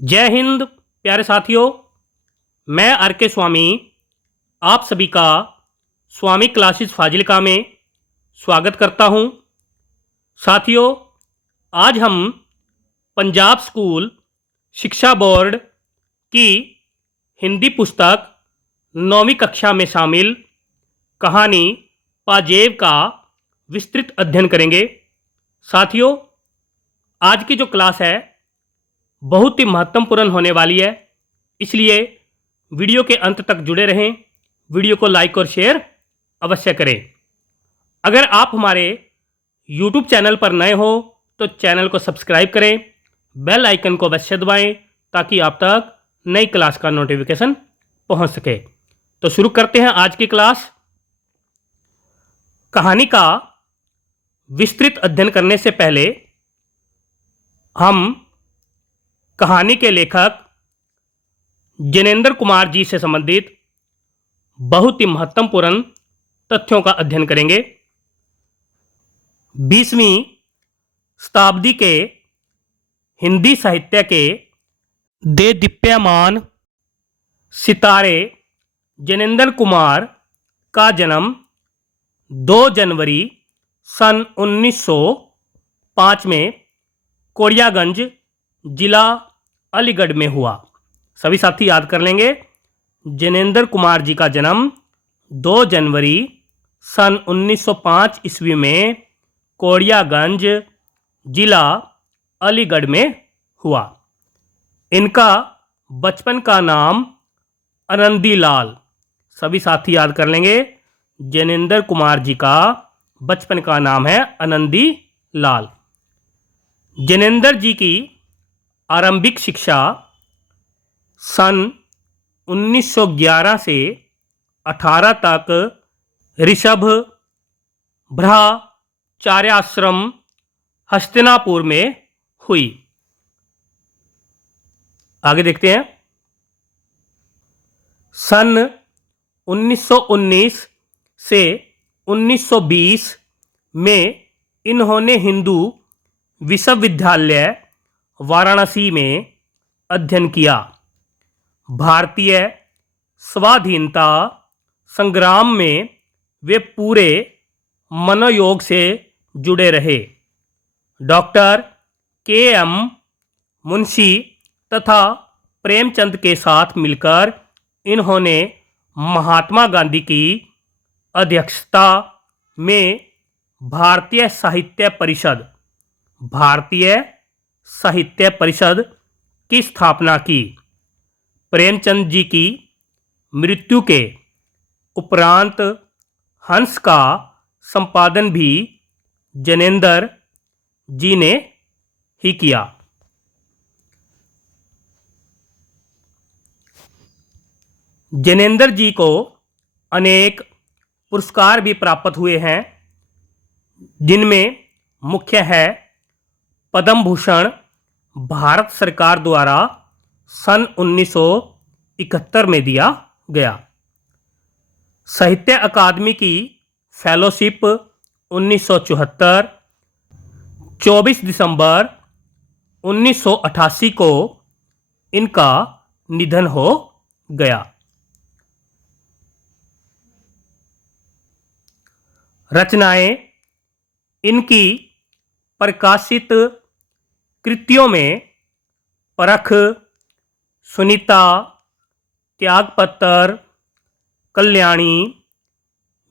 जय हिंद प्यारे साथियों। मैं आर के स्वामी आप सभी का स्वामी क्लासेस फाजिलका में स्वागत करता हूं। साथियों, आज हम पंजाब स्कूल शिक्षा बोर्ड की हिंदी पुस्तक 9वीं कक्षा में शामिल कहानी पाजेब का विस्तृत अध्ययन करेंगे। साथियों, आज की जो क्लास है बहुत ही महत्वपूर्ण होने वाली है, इसलिए वीडियो के अंत तक जुड़े रहें। वीडियो को लाइक और शेयर अवश्य करें। अगर आप हमारे YouTube चैनल पर नए हो तो चैनल को सब्सक्राइब करें, बेल आइकन को अवश्य दबाएं ताकि आप तक नई क्लास का नोटिफिकेशन पहुंच सके। तो शुरू करते हैं आज की क्लास। कहानी का विस्तृत अध्ययन करने से पहले हम कहानी के लेखक जैनेंद्र कुमार जी से संबंधित बहुत ही महत्वपूर्ण तथ्यों का अध्ययन करेंगे। 20वीं शताब्दी के हिंदी साहित्य के देदीप्यमान सितारे जैनेंद्र कुमार का जन्म 2 जनवरी सन 1905 में कोड़ियागंज जिला अलीगढ़ में हुआ। सभी साथी याद कर लेंगे, जैनेंद्र कुमार जी का जन्म 2 जनवरी सन 1905 ईस्वी में कोड़ियागंज जिला अलीगढ़ में हुआ। इनका बचपन का नाम आनंदी लाल। सभी साथी याद कर लेंगे, जैनेंद्र कुमार जी का बचपन का नाम है आनंदी लाल। जैनेंद्र जी की आरंभिक शिक्षा सन 1911 से 18 तक ऋषभ ब्रह्मचार्याश्रम हस्तिनापुर में हुई। आगे देखते हैं। सन 1919 से 1920 में इन्होंने हिंदू विश्वविद्यालय वाराणसी में अध्ययन किया। भारतीय स्वाधीनता संग्राम में वे पूरे मनोयोग से जुड़े रहे। Doctor KM. मुंशी तथा प्रेमचंद के साथ मिलकर इन्होंने महात्मा गांधी की अध्यक्षता में भारतीय साहित्य परिषद की स्थापना की। प्रेमचंद जी की मृत्यु के उपरांत हंस का संपादन भी जैनेंद्र जी ने ही किया। जैनेंद्र जी को अनेक पुरस्कार भी प्राप्त हुए हैं, जिनमें मुख्य है पद्म भूषण भारत सरकार द्वारा सन 1971 में दिया गया। साहित्य अकादमी की फेलोशिप 1974, 24 दिसंबर 1988 को इनका निधन हो गया। रचनाएं इनकी प्रकाशित कृतियों में परख, सुनीता, त्यागपत्र, कल्याणी,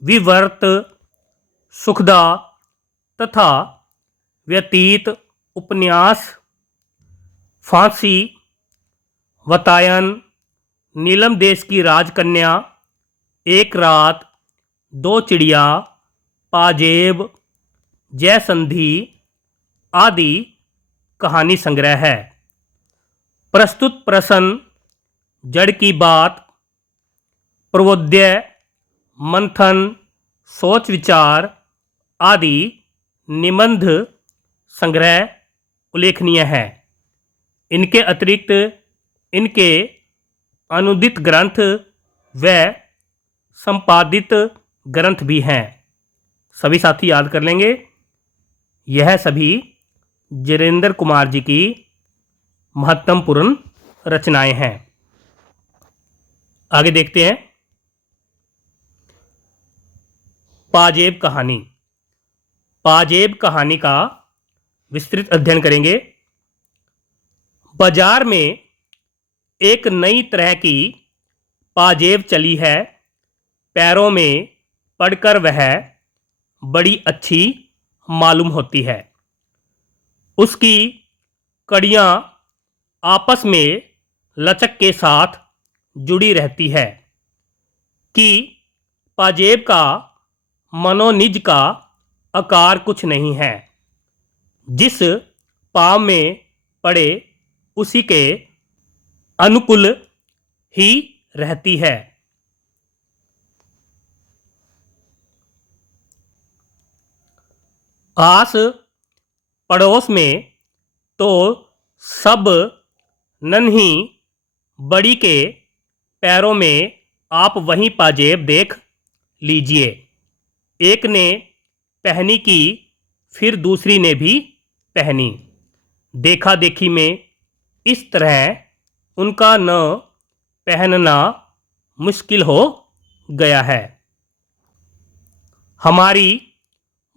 विवर्त, सुखदा तथा व्यतीत, उपन्यास, फांसी, वातायन, नीलम देश की राजकन्या, एक रात, 2 चिड़िया, पाजेब, जयसंधि आदि कहानी संग्रह है। प्रस्तुत प्रश्न, जड़ की बात, प्रबोध्य, मंथन, सोच विचार आदि निबंध संग्रह उल्लेखनीय है। इनके अतिरिक्त इनके अनुदित ग्रंथ व संपादित ग्रंथ भी हैं। सभी साथी याद कर लेंगे, यह सभी जैनेंद्र कुमार जी की महत्वपूर्ण रचनाएं हैं। आगे देखते हैं। पाजेब कहानी। पाजेब कहानी का विस्तृत अध्ययन करेंगे। बाजार में एक नई तरह की पाजेब चली है। पैरों में पड़कर वह बड़ी अच्छी मालूम होती है। उसकी कड़ियाँ आपस में लचक के साथ जुड़ी रहती है कि पाजेब का मनोनिज का आकार कुछ नहीं है। जिस पाँव में पड़े उसी के अनुकूल ही रहती है। आस पड़ोस में तो सब नन्ही बड़ी के पैरों में आप वही पाजेब देख लीजिए। एक ने पहनी की फिर दूसरी ने भी पहनी। देखा देखी में इस तरह उनका न पहनना मुश्किल हो गया है। हमारी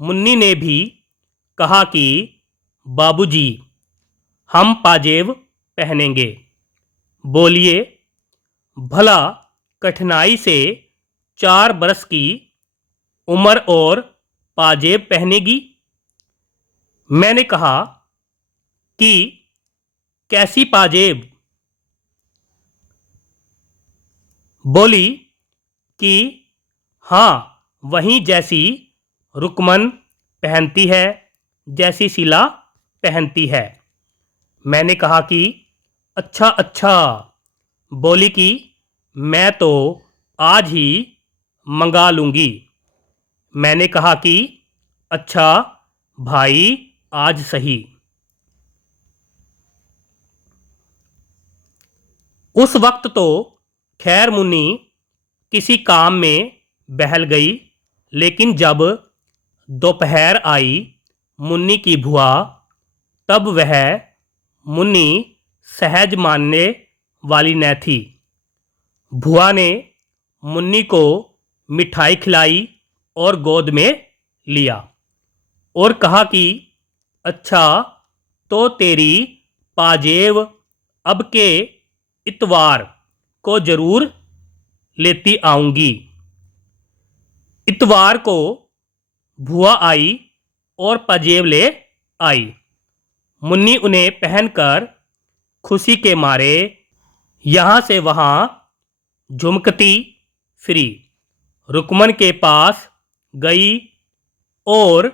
मुन्नी ने भी कहा कि बाबूजी हम पाजेब पहनेंगे। बोलिए भला कठिनाई से 4 बरस की उम्र और पाजेब पहनेगी। मैंने कहा कि कैसी पाजेब। बोली कि हाँ वही जैसी रुकमन पहनती है, जैसी शीला पहनती है। मैंने कहा कि अच्छा अच्छा। बोली कि मैं तो आज ही मंगा लूँगी। मैंने कहा कि अच्छा भाई आज सही। उस वक्त तो खैर मुन्नी किसी काम में बहल गई। लेकिन जब दोपहर आई मुन्नी की भुआ, तब वह मुन्नी सहज मानने वाली न थी। भुआ ने मुन्नी को मिठाई खिलाई और गोद में लिया और कहा कि अच्छा तो तेरी पाजेब अब के इतवार को जरूर लेती आऊँगी। इतवार को भुआ आई और पाजेब ले आई। मुन्नी उन्हें पहनकर खुशी के मारे यहाँ से वहाँ झुमकती फिरी। रुकमन के पास गई और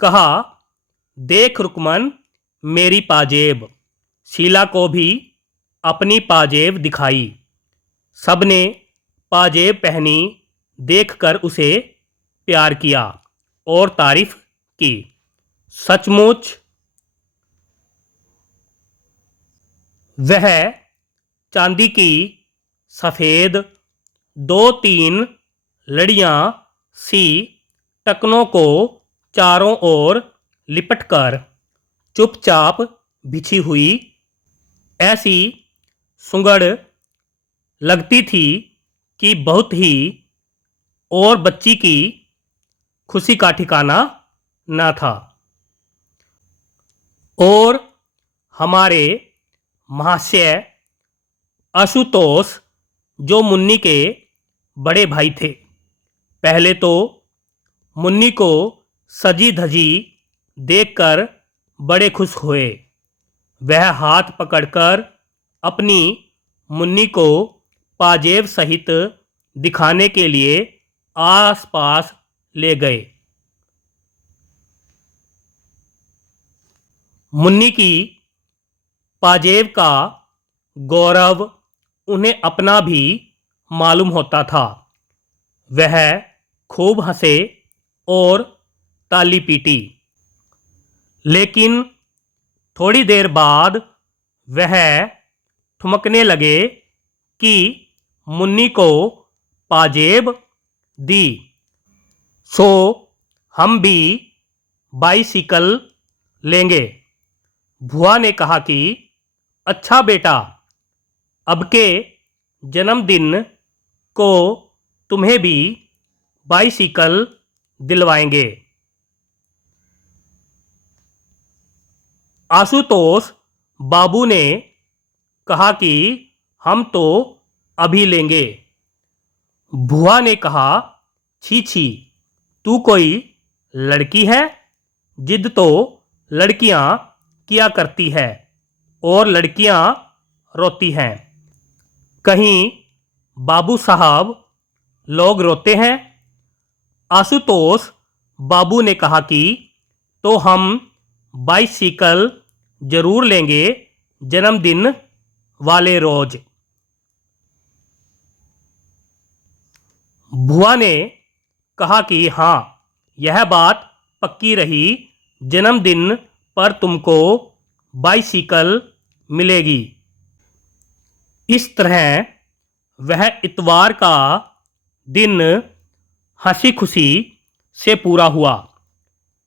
कहा देख रुकमन मेरी पाजेब। शीला को भी अपनी पाजेब दिखाई। सबने पाजेब पहनी देखकर उसे प्यार किया और तारीफ की। सचमुच वह चांदी की सफ़ेद 2-3 लड़ियाँ सी टकनों को चारों ओर लिपटकर चुपचाप बिछी हुई ऐसी सुंगड़ लगती थी कि बहुत ही और बच्ची की खुशी का ठिकाना न था। और हमारे महाशय आशुतोष जो मुन्नी के बड़े भाई थे, पहले तो मुन्नी को सजी धजी देखकर बड़े खुश हुए। वह हाथ पकड़कर अपनी मुन्नी को पाजेब सहित दिखाने के लिए आसपास ले गए। मुन्नी की पाजेब का गौरव उन्हें अपना भी मालूम होता था। वह खूब हंसे और ताली पीटी। लेकिन थोड़ी देर बाद वह ठुमकने लगे कि मुन्नी को पाजेब दी सो हम भी बाइसिकल लेंगे। भुआ ने कहा कि अच्छा बेटा, अब के जन्मदिन को तुम्हें भी बाइसिकल दिलवाएंगे। आशुतोष बाबू ने कहा कि हम तो अभी लेंगे। भुआ ने कहा, छी छी, तू कोई लड़की है? जिद तो लड़कियां किया करती है और लड़कियां रोती हैं। कहीं बाबू साहब लोग रोते हैं? आशुतोष बाबू ने कहा कि तो हम बाइसिकल जरूर लेंगे जन्मदिन वाले रोज। भुआ ने कहा कि हाँ, यह बात पक्की रही, जन्मदिन पर तुमको बाइसिकल मिलेगी। इस तरह वह इतवार का दिन हंसी खुशी से पूरा हुआ।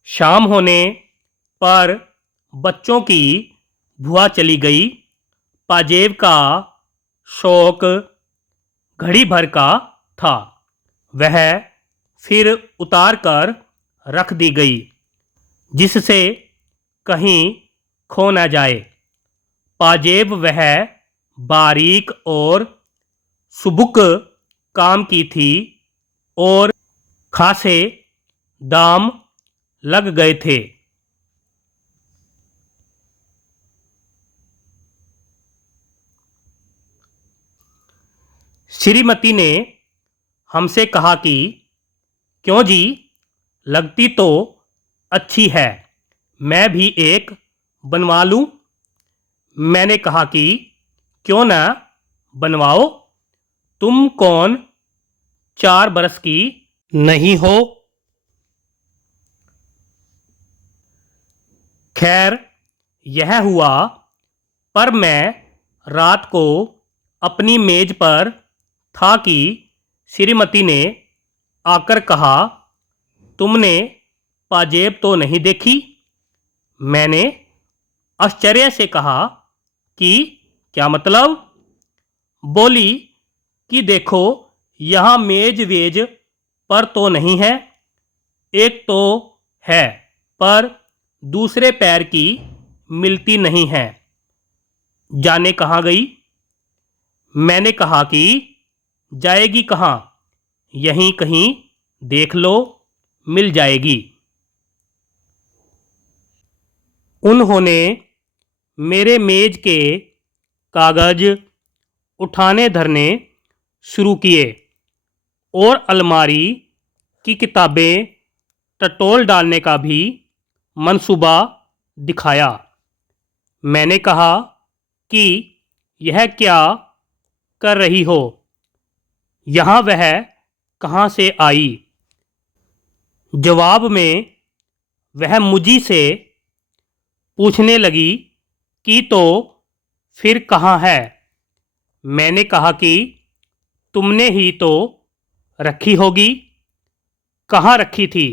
शाम होने पर बच्चों की भुआ चली गई। पाजेब का शौक घड़ी भर का था, वह फिर उतार कर रख दी गई जिससे कहीं खो न जाए। पाजेब वह बारीक और सुबुक काम की थी और खासे दाम लग गए थे। श्रीमती ने हमसे कहा कि क्यों जी, लगती तो अच्छी है, मैं भी एक बनवा लूं? मैंने कहा कि क्यों ना बनवाओ, तुम कौन 4 बरस की नहीं हो। खैर यह हुआ, पर मैं रात को अपनी मेज पर था कि श्रीमती ने आकर कहा, तुमने पाजेब तो नहीं देखी? मैंने आश्चर्य से कहा कि क्या मतलब? बोली कि देखो, यहाँ मेज वेज पर तो नहीं है, एक तो है पर दूसरे पैर की मिलती नहीं है, जाने कहाँ गई? मैंने कहा कि जाएगी कहाँ, यहीं कहीं देख लो, मिल जाएगी। उन्होंने मेरे मेज के कागज उठाने धरने शुरू किए और अलमारी की किताबें टटोल डालने का भी मंसूबा दिखाया। मैंने कहा कि यह क्या कर रही हो? यहाँ वह कहाँ से आई? जवाब में वह मुझी से पूछने लगी कि तो फिर कहाँ है? मैंने कहा कि तुमने ही तो रखी होगी। कहाँ रखी थी?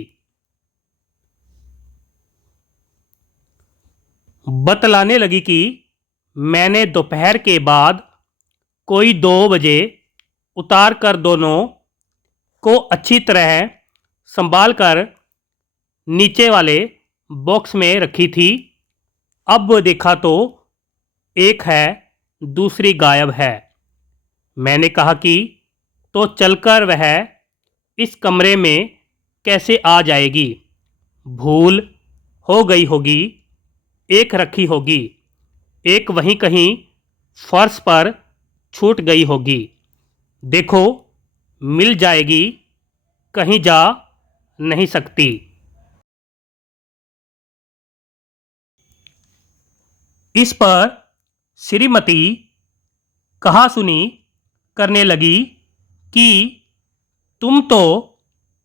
बतलाने लगी कि मैंने दोपहर के बाद कोई 2 बजे उतार कर दोनों को अच्छी तरह संभाल कर नीचे वाले बॉक्स में रखी थी। अब देखा तो एक है, दूसरी गायब है। मैंने कहा कि तो चलकर वह इस कमरे में कैसे आ जाएगी? भूल हो गई होगी, एक रखी होगी, एक वहीं कहीं फर्श पर छूट गई होगी। देखो, मिल जाएगी, कहीं जा नहीं सकती। इस पर श्रीमती कहा सुनी करने लगी कि तुम तो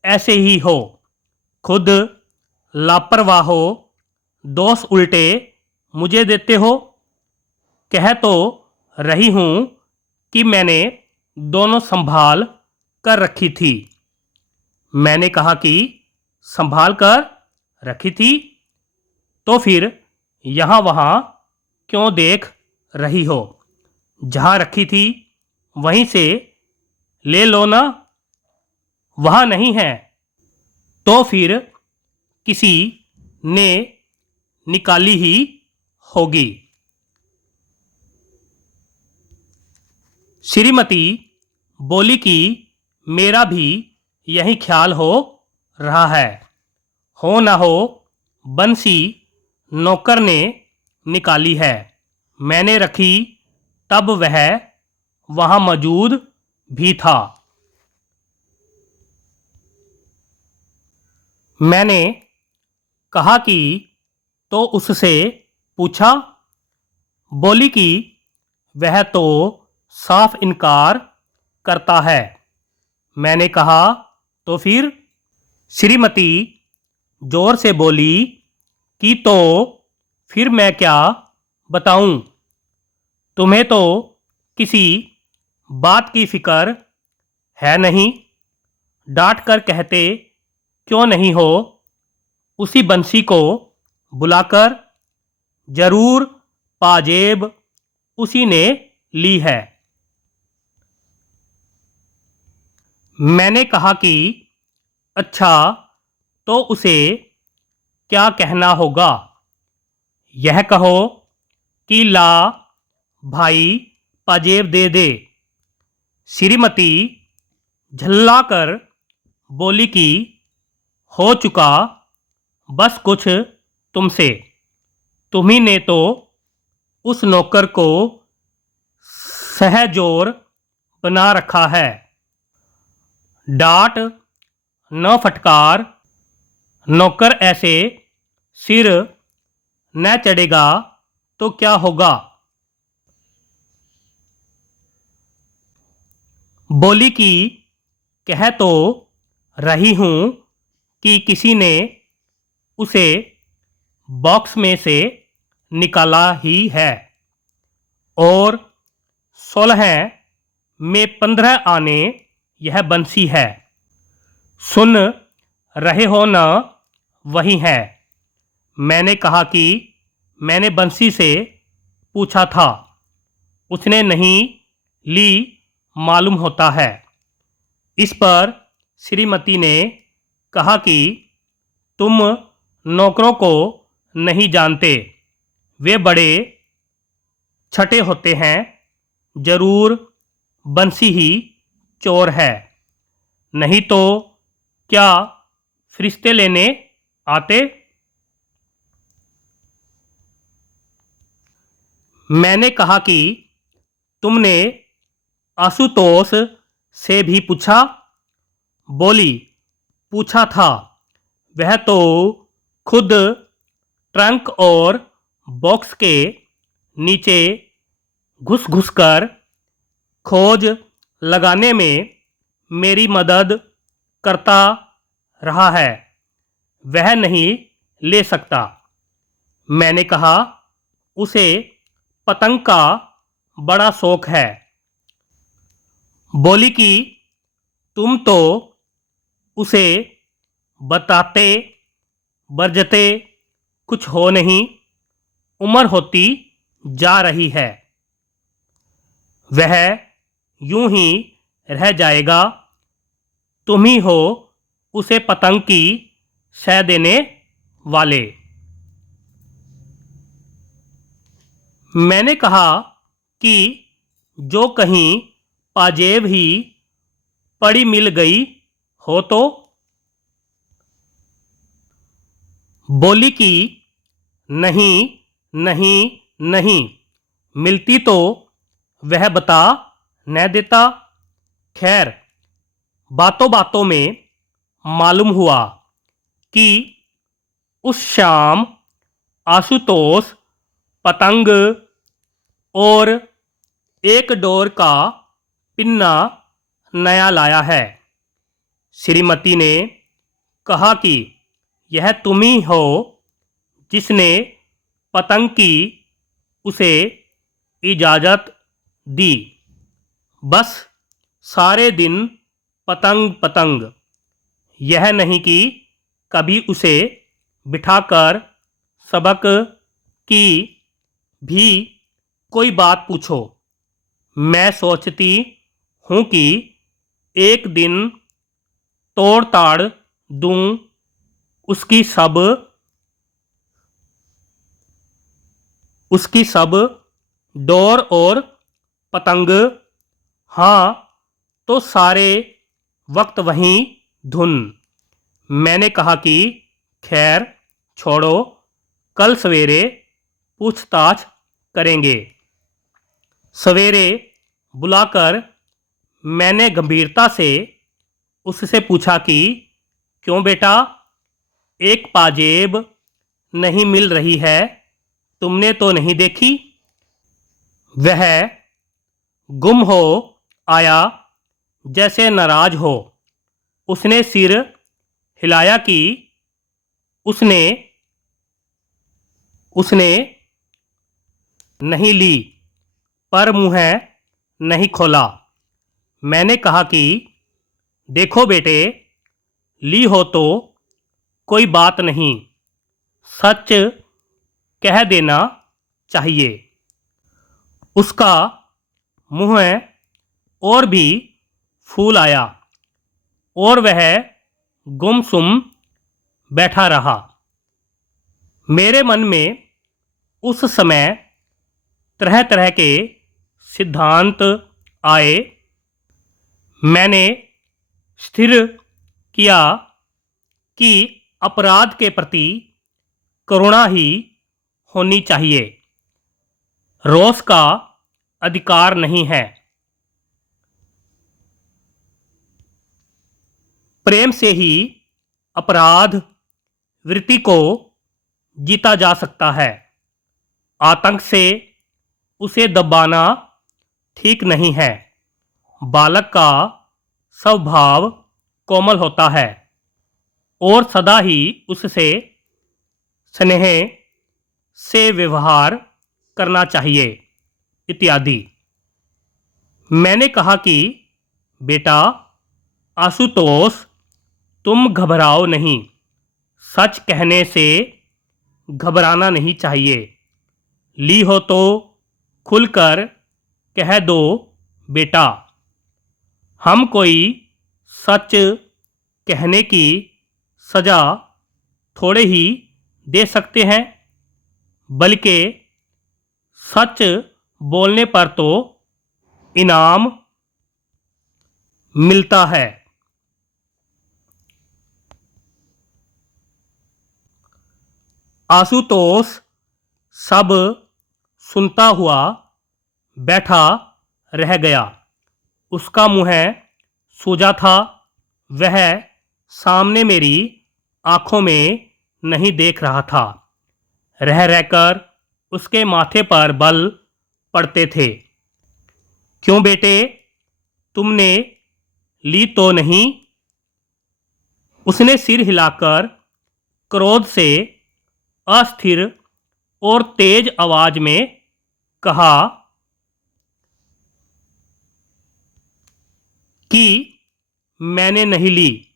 ऐसे ही हो, खुद लापरवाह हो, दोष उल्टे मुझे देते हो। कह तो रही हूँ कि मैंने दोनों संभाल कर रखी थी। मैंने कहा कि संभाल कर रखी थी, तो फिर यहाँ वहाँ क्यों देख रही हो? जहाँ रखी थी वहीं से ले लो ना। वहाँ नहीं है तो फिर किसी ने निकाली ही होगी। श्रीमती बोली कि मेरा भी यही ख्याल हो रहा है। हो न हो बंसी नौकर ने निकाली है। मैंने रखी तब वह वहाँ मौजूद भी था। मैंने कहा कि तो उससे पूछा? बोली कि वह तो साफ इनकार करता है। मैंने कहा तो फिर? श्रीमती जोर से बोली कि तो फिर मैं क्या बताऊं? तुम्हें तो किसी बात की फिक्र है नहीं। डांट कर कहते क्यों नहीं हो? उसी बंसी को बुलाकर जरूर पाजेब उसी ने ली है। मैंने कहा कि अच्छा तो उसे क्या कहना होगा? यह कहो कि ला भाई पाजेब दे दे। श्रीमती झल्ला कर बोली कि हो चुका बस कुछ तुमसे। तुम्ही ने तो उस नौकर को सहजोर बना रखा है। डांट न फटकार नौकर ऐसे सिर न चढ़ेगा तो क्या होगा? बोली कि कह तो रही हूं कि किसी ने उसे बॉक्स में से निकाला ही है और 16 में 15 आने यह बंसी है। सुन रहे हो न? वही है। मैंने कहा कि मैंने बंसी से पूछा था। उसने नहीं ली मालूम होता है। इस पर श्रीमती ने कहा कि तुम नौकरों को नहीं जानते। वे बड़े छठे होते हैं। जरूर बंसी ही चोर है। नहीं तो क्या फरिश्ते लेने आते? मैंने कहा कि तुमने आशुतोष से भी पूछा? बोली पूछा था। वह तो खुद ट्रंक और बॉक्स के नीचे घुस घुस कर खोज लगाने में मेरी मदद करता रहा है। वह नहीं ले सकता। मैंने कहा उसे पतंग का बड़ा शौक है। बोली कि तुम तो उसे बताते बरजते कुछ हो नहीं। उम्र होती जा रही है। वह यूं ही रह जाएगा। तुम ही हो उसे पतंग की सह देने वाले। मैंने कहा कि जो कहीं पाजेब ही पड़ी मिल गई हो तो? बोली कि नहीं नहीं नहीं, मिलती तो वह बता न देता। खैर बातों बातों में मालूम हुआ कि उस शाम आशुतोष पतंग और एक डोर का पिन्ना नया लाया है। श्रीमती ने कहा कि यह तुम ही हो जिसने पतंग की उसे इजाज़त दी। बस सारे दिन पतंग पतंग। यह नहीं कि कभी उसे बिठाकर सबक कि भी कोई बात पूछो। मैं सोचती हूँ कि एक दिन तोड़ ताड़ दूँ उसकी सब डोर और पतंग। हाँ, तो सारे वक्त वहीं धुन। मैंने कहा कि खैर छोड़ो, कल सवेरे पूछताछ करेंगे। सवेरे बुलाकर मैंने गंभीरता से उससे पूछा कि क्यों बेटा, एक पाजेब नहीं मिल रही है, तुमने तो नहीं देखी? वह गुम हो आया जैसे नाराज हो। उसने सिर हिलाया कि उसने उसने नहीं ली, पर मुँह नहीं खोला। मैंने कहा कि देखो बेटे, ली हो तो कोई बात नहीं, सच कह देना चाहिए। उसका मुँह और भी फूल आया और वह गुमसुम बैठा रहा। मेरे मन में उस समय तरह तरह के सिद्धांत आए। मैंने स्थिर किया कि अपराध के प्रति करुणा ही होनी चाहिए, रोष का अधिकार नहीं है। प्रेम से ही अपराध वृत्ति को जीता जा सकता है। आतंक से उसे दबाना ठीक नहीं है। बालक का स्वभाव कोमल होता है और सदा ही उससे स्नेह से व्यवहार करना चाहिए, इत्यादि। मैंने कहा कि बेटा आशुतोष, तुम घबराओ नहीं, सच कहने से घबराना नहीं चाहिए। ली हो तो खुलकर कह दो बेटा। हम कोई सच कहने की सज़ा थोड़े ही दे सकते हैं, बल्कि सच बोलने पर तो इनाम मिलता है। आशुतोष सब सुनता हुआ बैठा रह गया। उसका मुँह सूजा था। वह सामने मेरी आँखों में नहीं देख रहा था। रह रहकर उसके माथे पर बल पड़ते थे। क्यों बेटे, तुमने ली तो नहीं? उसने सिर हिलाकर क्रोध से अस्थिर और तेज आवाज में कहा कि मैंने नहीं ली,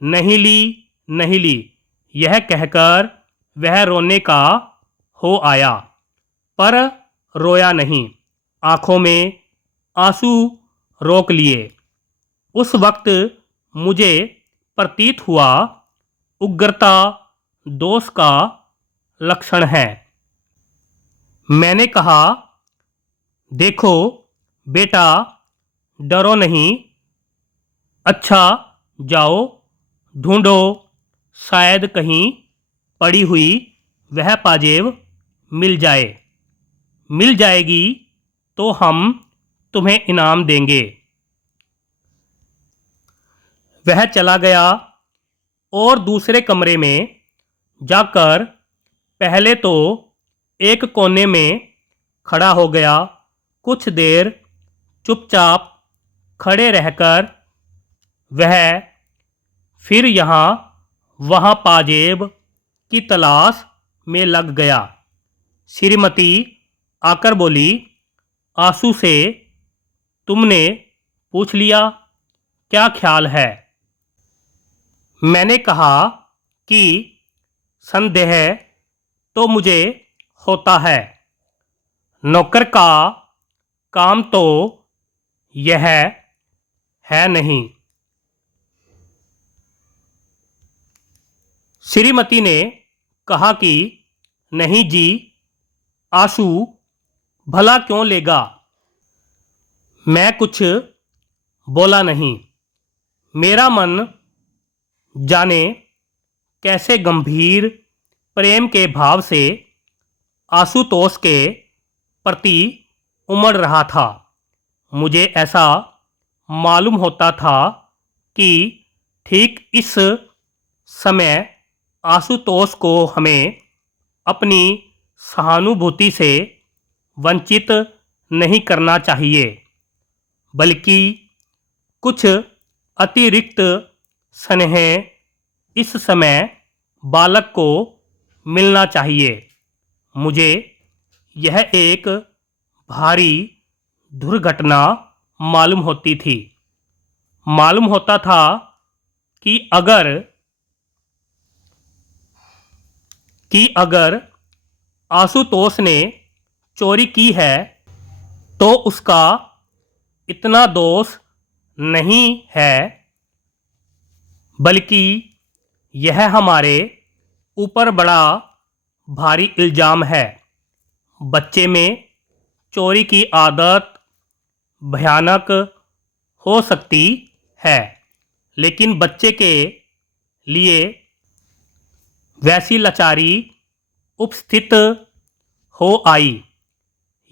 नहीं ली, नहीं ली। यह कहकर वह रोने का हो आया, पर रोया नहीं। आंखों में आंसू रोक लिए। उस वक्त मुझे प्रतीत हुआ उग्रता दोष का लक्षण है। मैंने कहा देखो बेटा, डरो नहीं। अच्छा, जाओ ढूंढो, शायद कहीं पड़ी हुई वह पाजेब मिल जाए। मिल जाएगी तो हम तुम्हें इनाम देंगे। वह चला गया और दूसरे कमरे में जाकर पहले तो एक कोने में खड़ा हो गया। कुछ देर चुपचाप खड़े रहकर वह फिर यहाँ वहाँ पाजेब की तलाश में लग गया। श्रीमती आकर बोली, आंसू से तुमने पूछ लिया, क्या ख्याल है? मैंने कहा कि संदेह तो मुझे होता है। नौकर का काम तो यह है नहीं। श्रीमती ने कहा कि नहीं जी, आशु भला क्यों लेगा। मैं कुछ बोला नहीं। मेरा मन जाने कैसे गंभीर प्रेम के भाव से आशुतोष के प्रति उमड़ रहा था। मुझे ऐसा मालूम होता था कि ठीक इस समय आशुतोष को हमें अपनी सहानुभूति से वंचित नहीं करना चाहिए, बल्कि कुछ अतिरिक्त स्नेह इस समय बालक को मिलना चाहिए। मुझे यह एक भारी दुर्घटना मालूम होती थी। मालूम होता था कि अगर आशुतोष ने चोरी की है तो उसका इतना दोष नहीं है, बल्कि यह हमारे ऊपर बड़ा भारी इल्ज़ाम है। बच्चे में चोरी की आदत भयानक हो सकती है, लेकिन बच्चे के लिए वैसी लाचारी उपस्थित हो आई,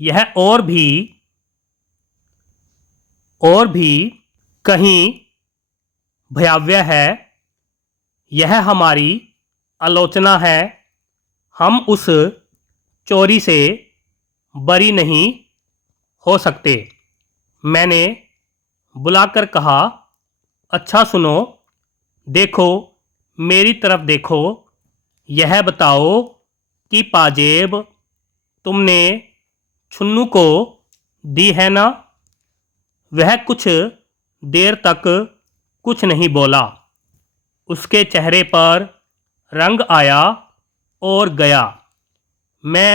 यह और भी कहीं भयावह है। यह हमारी आलोचना है। हम उस चोरी से बरी नहीं हो सकते। मैंने बुलाकर कहा, अच्छा सुनो, देखो, मेरी तरफ देखो, यह बताओ कि पाजेब तुमने छुन्नू को दी है ना। वह कुछ देर तक कुछ नहीं बोला। उसके चेहरे पर रंग आया और गया। मैं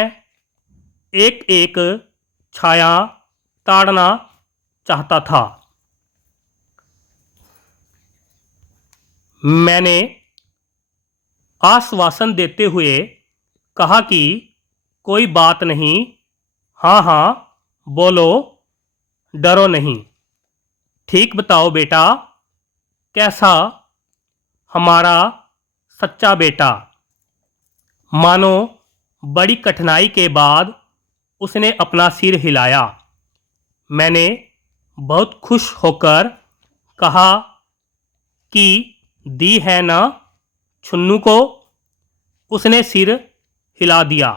एक एक छाया ताड़ना चाहता था। मैंने आश्वासन देते हुए कहा कि कोई बात नहीं, हाँ हाँ बोलो, डरो नहीं। ठीक बताओ बेटा, कैसा हमारा सच्चा बेटा। मानो बड़ी कठिनाई के बाद उसने अपना सिर हिलाया। मैंने बहुत खुश होकर कहा कि दी है ना छुन्नू को। उसने सिर हिला दिया।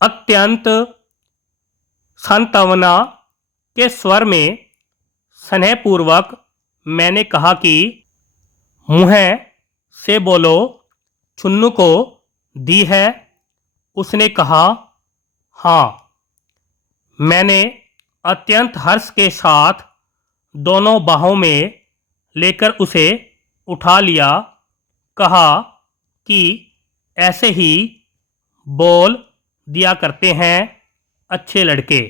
अत्यंत सांत्वना के स्वर में स्नेहपूर्वक मैंने कहा कि मुँह से बोलो, छुन्नू को दी है। उसने कहा, हाँ। मैंने अत्यंत हर्ष के साथ दोनों बाहों में लेकर उसे उठा लिया। कहा कि ऐसे ही बोल दिया करते हैं अच्छे लड़के।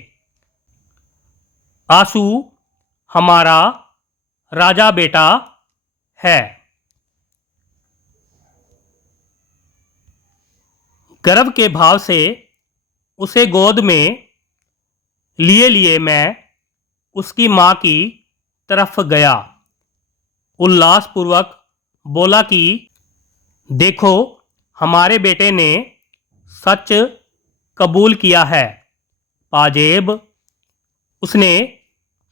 आशु हमारा राजा बेटा है। गर्व के भाव से उसे गोद में लिए मैं उसकी माँ की तरफ गया। उल्लासपूर्वक बोला कि देखो, हमारे बेटे ने सच कबूल किया है। पाजेब उसने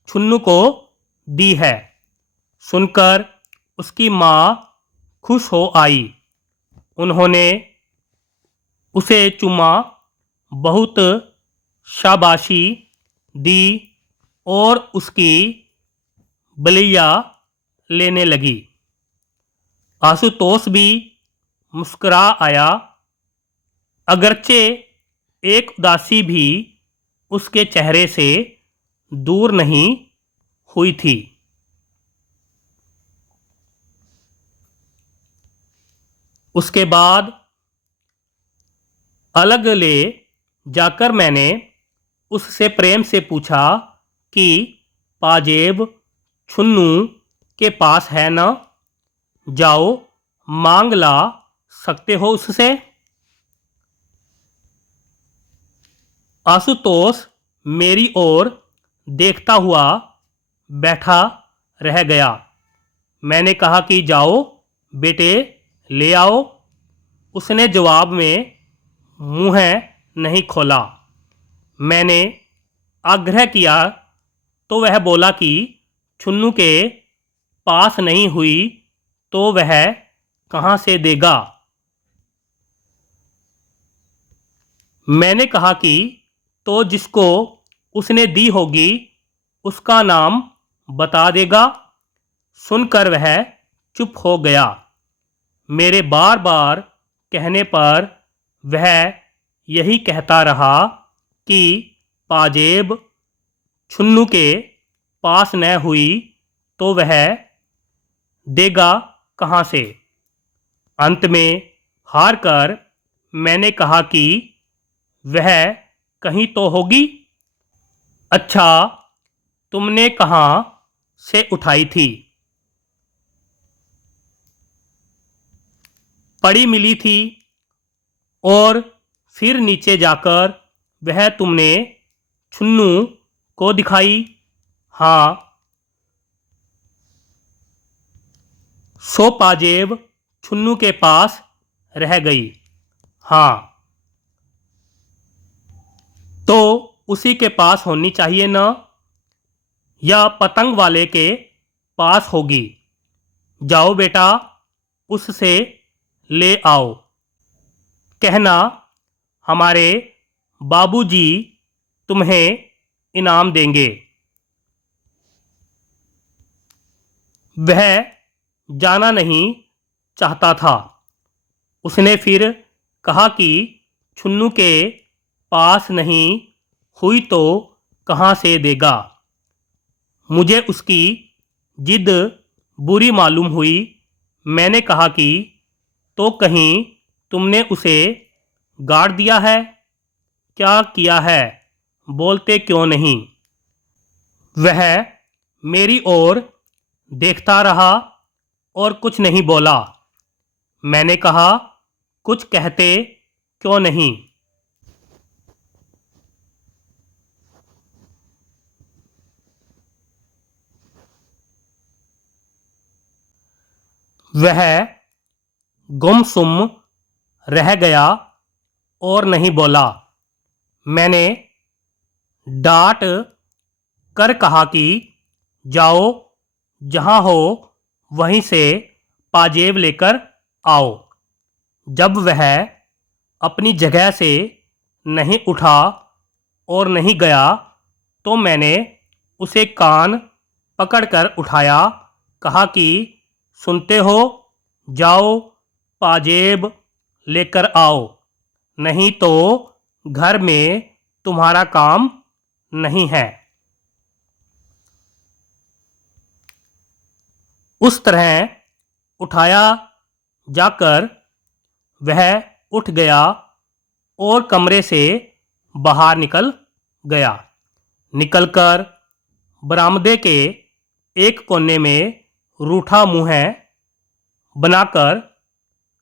छुन्नू को दी है। सुनकर उसकी माँ खुश हो आई। उन्होंने उसे चूमा, बहुत शाबाशी दी और उसकी बलिया लेने लगी। आशुतोष भी मुस्कुरा आया, अगरचे एक उदासी भी उसके चेहरे से दूर नहीं हुई थी। उसके बाद अलग ले जाकर मैंने उससे प्रेम से पूछा कि पाजेब छुन्नू के पास है ना, जाओ मांग ला सकते हो उससे। आशुतोष मेरी ओर देखता हुआ बैठा रह गया। मैंने कहा कि जाओ बेटे ले आओ। उसने जवाब में मुंह नहीं खोला। मैंने आग्रह किया तो वह बोला कि छुन्नू के पास नहीं हुई तो वह कहाँ से देगा। मैंने कहा कि तो जिसको उसने दी होगी उसका नाम बता देगा। सुनकर वह चुप हो गया। मेरे बार बार कहने पर वह यही कहता रहा कि पाजेब छुन्नू के पास न हुई तो वह देगा कहाँ से। अंत में हार कर मैंने कहा कि वह कहीं तो होगी। अच्छा, तुमने कहाँ से उठाई थी? पड़ी मिली थी। और फिर नीचे जाकर वह तुमने छुन्नू को दिखाई? हाँ। सो पाजेब छुन्नू के पास रह गई? हाँ। तो उसी के पास होनी चाहिए ना, या पतंग वाले के पास होगी। जाओ बेटा उससे ले आओ। कहना हमारे बाबूजी तुम्हें इनाम देंगे। वह जाना नहीं चाहता था। उसने फिर कहा कि छुन्नू के पास नहीं हुई तो कहाँ से देगा। मुझे उसकी जिद बुरी मालूम हुई। मैंने कहा कि तो कहीं तुमने उसे गाड़ दिया है? क्या किया है, बोलते क्यों नहीं? वह मेरी ओर देखता रहा और कुछ नहीं बोला। मैंने कहा कुछ कहते क्यों नहीं? वह गुमसुम रह गया और नहीं बोला। मैंने डांट कर कहा कि जाओ जहाँ हो वहीं से पाजेब लेकर आओ। जब वह अपनी जगह से नहीं उठा और नहीं गया तो मैंने उसे कान पकड़कर उठाया। कहा कि सुनते हो, जाओ पाजेब लेकर आओ, नहीं तो घर में तुम्हारा काम नहीं है। उस तरह उठाया जाकर वह उठ गया और कमरे से बाहर निकल गया। निकलकर बरामदे के एक कोने में रूठा मुंह बनाकर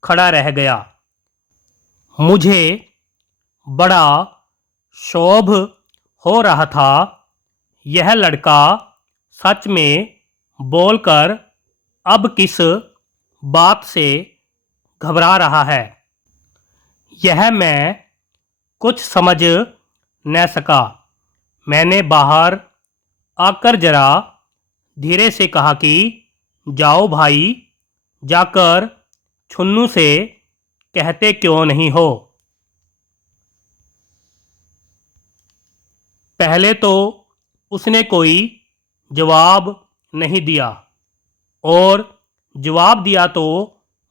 खड़ा रह गया। मुझे बड़ा क्षोभ हो रहा था। यह लड़का सच में बोलकर अब किस बात से घबरा रहा है, यह मैं कुछ समझ न सका। मैंने बाहर आकर जरा धीरे से कहा कि जाओ भाई, जाकर छुन्नू से कहते क्यों नहीं हो। पहले तो उसने कोई जवाब नहीं दिया और जवाब दिया तो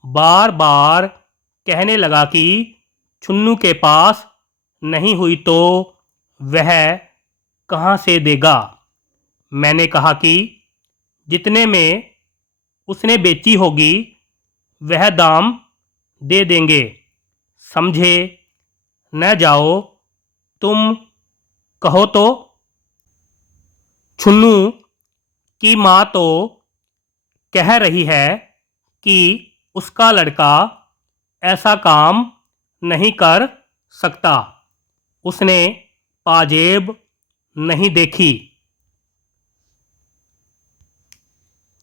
बार बार कहने लगा कि छुन्नू के पास नहीं हुई तो वह कहाँ से देगा। मैंने कहा कि जितने में उसने बेची होगी वह दाम दे देंगे। समझे? न जाओ, तुम कहो तो। छुन्नू की माँ तो कह रही है कि उसका लड़का ऐसा काम नहीं कर सकता। उसने पाजेब नहीं देखी।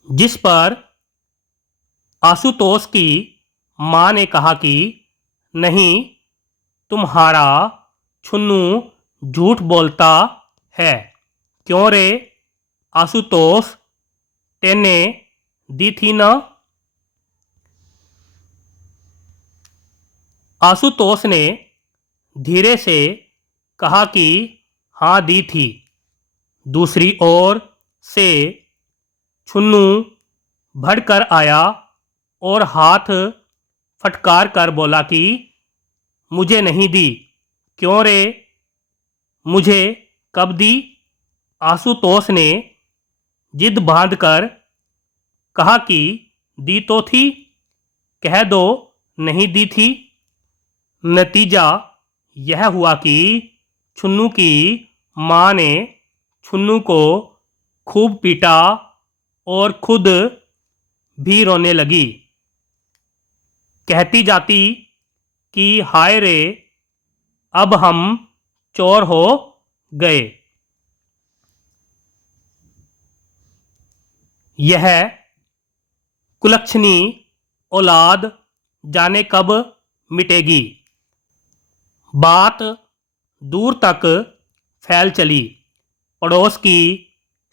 जिस पर आशुतोष की माँ ने कहा कि नहीं, तुम्हारा छुन्नू झूठ बोलता है। क्यों रे आशुतोष, तेने दी थी ना? आशुतोष ने धीरे से कहा कि हाँ, दी थी। दूसरी ओर से छुन्नू भड़कर आया और हाथ फटकार कर बोला कि मुझे नहीं दी। क्यों रे, मुझे कब दी? आशुतोष ने जिद बांधकर कहा कि दी तो थी, कह दो नहीं दी थी। नतीजा यह हुआ कि छुन्नू की माँ ने छुन्नू को खूब पीटा और खुद भी रोने लगी। कहती जाती कि हाय रे, अब हम चोर हो गए। यह कुलक्षणी औलाद जाने कब मिटेगी। बात दूर तक फैल चली। पड़ोस की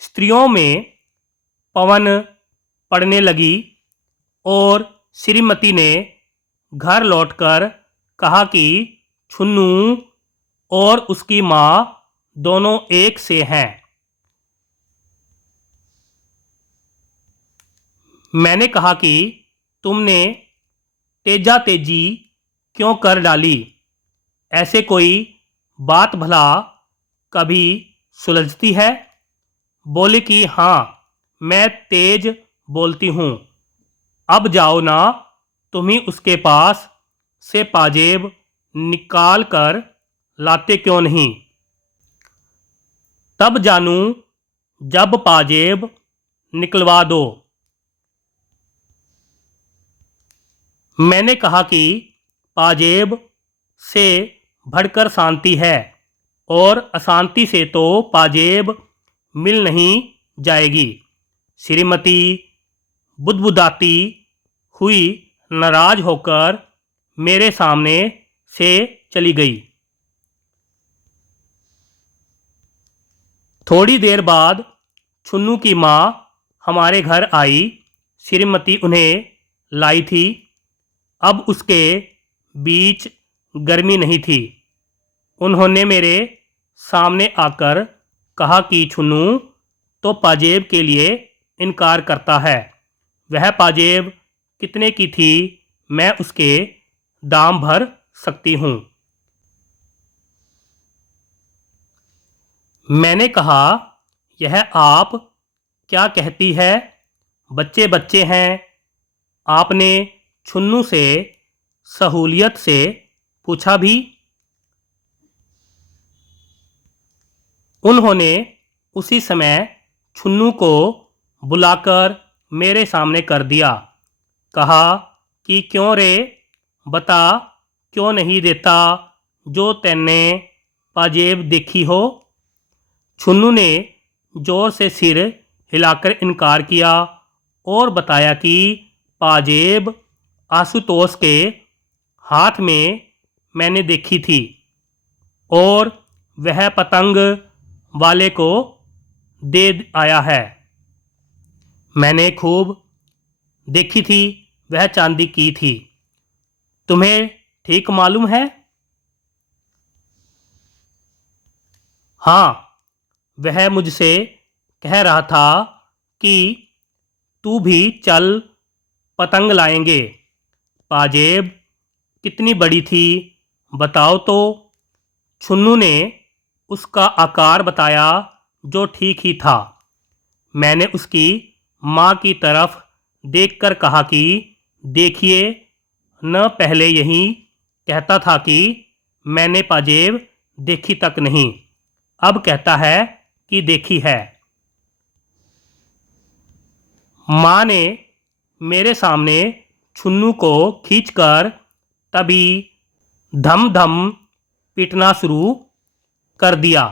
स्त्रियों में पवन पड़ने लगी और श्रीमती ने घर लौटकर कहा कि छुन्नू और उसकी माँ दोनों एक से हैं। मैंने कहा कि तुमने तेजा तेजी क्यों कर डाली? ऐसे कोई बात भला कभी सुलझती है? बोले कि हाँ, मैं तेज बोलती हूँ। अब जाओ ना, तुम ही उसके पास से पाजेब निकाल कर लाते क्यों नहीं? तब जानू जब पाजेब निकलवा दो। मैंने कहा कि पाजेब से भड़कर शांति है और अशांति से तो पाजेब मिल नहीं जाएगी। श्रीमती बुदबुदाती हुई नाराज होकर मेरे सामने से चली गई। थोड़ी देर बाद छुन्नू की माँ हमारे घर आई। श्रीमती उन्हें लाई थी। अब उसके बीच गर्मी नहीं थी। उन्होंने मेरे सामने आकर कहा कि छुन्नू तो पाजेब के लिए इनकार करता है। वह पाजेब कितने की थी, मैं उसके दाम भर सकती हूँ। मैंने कहा, यह आप क्या कहती है? बच्चे बच्चे हैं। आपने छुन्नू से सहूलियत से पूछा भी? उन्होंने उसी समय छुन्नू को बुलाकर मेरे सामने कर दिया। कहा कि क्यों रे, बता क्यों नहीं देता जो तैने पाजेब देखी हो? छुन्नू ने जोर से सिर हिलाकर इनकार किया और बताया कि पाजेब आशुतोष के हाथ में मैंने देखी थी और वह पतंग वाले को दे आया है। मैंने खूब देखी थी, वह चांदी की थी। तुम्हें ठीक मालूम है? हाँ, वह मुझसे कह रहा था कि तू भी चल, पतंग लाएंगे। पाजेब कितनी बड़ी थी बताओ तो? छुन्नू ने उसका आकार बताया जो ठीक ही था। मैंने उसकी माँ की तरफ देखकर कहा कि देखिए, न पहले यही कहता था कि मैंने पाजेब देखी तक नहीं, अब कहता है कि देखी है। माँ ने मेरे सामने छुन्नू को खींचकर तभी धम धम पीटना शुरू कर दिया।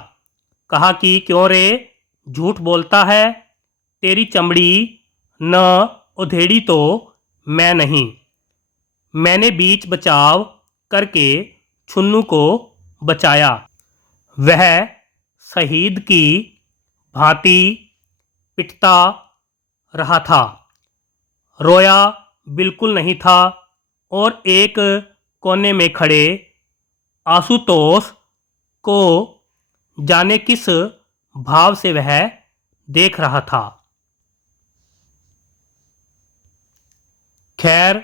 कहा कि क्यों रे, झूठ बोलता है, तेरी चमड़ी न उधेड़ी तो मैं नहीं। मैंने बीच बचाव करके छुन्नू को बचाया। वह शहीद की भांति पिटता रहा था, रोया बिल्कुल नहीं था और एक कोने में खड़े आशुतोष को जाने किस भाव से वह देख रहा था। खैर,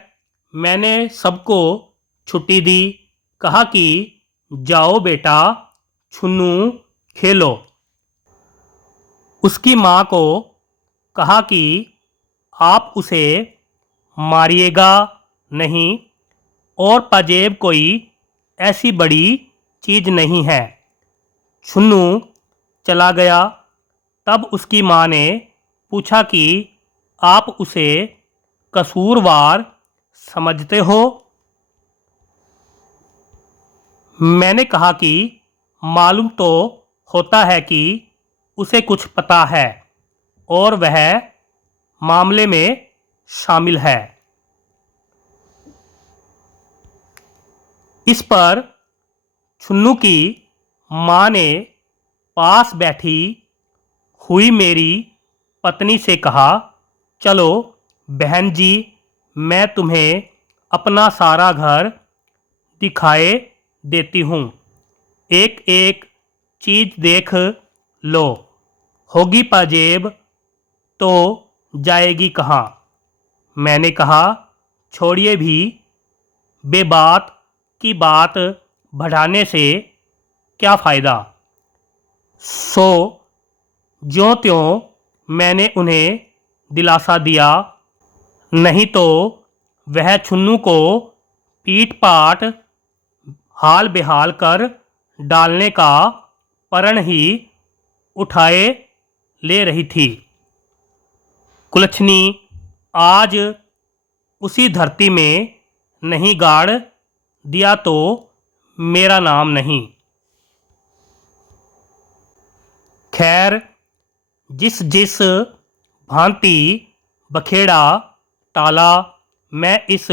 मैंने सबको छुट्टी दी, कहा कि जाओ बेटा, छुन्नू खेलो। उसकी माँ को कहा कि आप उसे मारिएगा नहीं, और पाजेब कोई ऐसी बड़ी चीज़ नहीं है। छुन्नू चला गया। तब उसकी माँ ने पूछा कि आप उसे कसूरवार समझते हो? मैंने कहा कि मालूम तो होता है कि उसे कुछ पता है और वह मामले में शामिल है। इस पर छुन्नू की माँ ने पास बैठी हुई मेरी पत्नी से कहा, चलो बहन जी, मैं तुम्हें अपना सारा घर दिखाए देती हूँ, एक एक चीज़ देख लो, होगी पाजेब तो जाएगी कहाँ। मैंने कहा, छोड़िए भी, बेबात की बात बढ़ाने से क्या फ़ायदा। सो ज्यों त्यों मैंने उन्हें दिलासा दिया, नहीं तो वह छुन्नू को पीट पाट हाल बेहाल कर डालने का प्रण ही उठाए ले रही थी। कुलच्छनी आज उसी धरती में नहीं गाड़ दिया तो मेरा नाम नहीं। खैर, जिस जिस भांति बखेड़ा टाला, मैं इस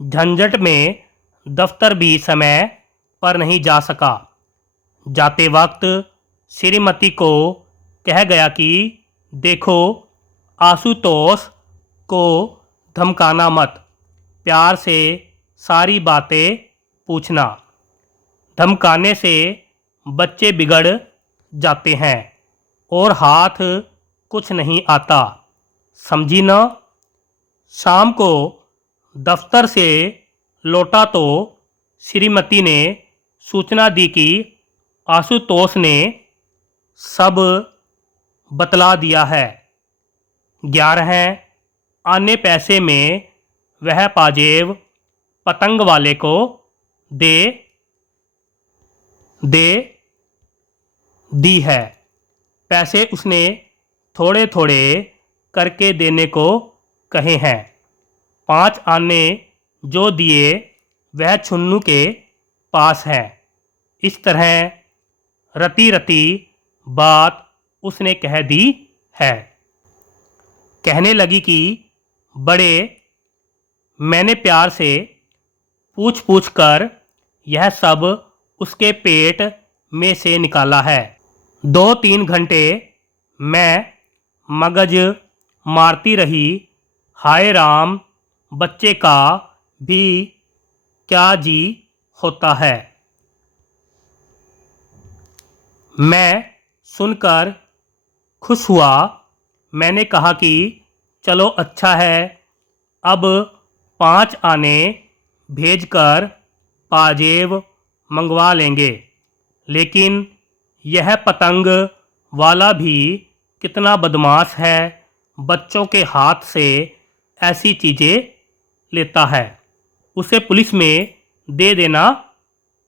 झंझट में दफ्तर भी समय पर नहीं जा सका। जाते वक्त श्रीमती को कह गया कि देखो, आशुतोष को धमकाना मत, प्यार से सारी बातें पूछना। धमकाने से बच्चे बिगड़ जाते हैं और हाथ कुछ नहीं आता, समझी ना। शाम को दफ्तर से लौटा तो श्रीमती ने सूचना दी कि आशुतोष ने सब बतला दिया है। 11 आने पैसे में वह पाजेब पतंग वाले को दे दी है। पैसे उसने थोड़े थोड़े करके देने को कहे हैं। 5 आने जो दिए वह छुन्नू के पास हैं। इस तरह रती रती बात उसने कह दी है। कहने लगी कि बड़े, मैंने प्यार से पूछ पूछ कर यह सब उसके पेट में से निकाला है। 2-3 घंटे मैं मगज मारती रही। हाय राम, बच्चे का भी क्या जी होता है। मैं सुनकर खुश हुआ। मैंने कहा कि चलो अच्छा है, अब 5 आने भेजकर पाजेब मंगवा लेंगे। लेकिन यह पतंग वाला भी कितना बदमाश है, बच्चों के हाथ से ऐसी चीज़ें लेता है। उसे पुलिस में दे देना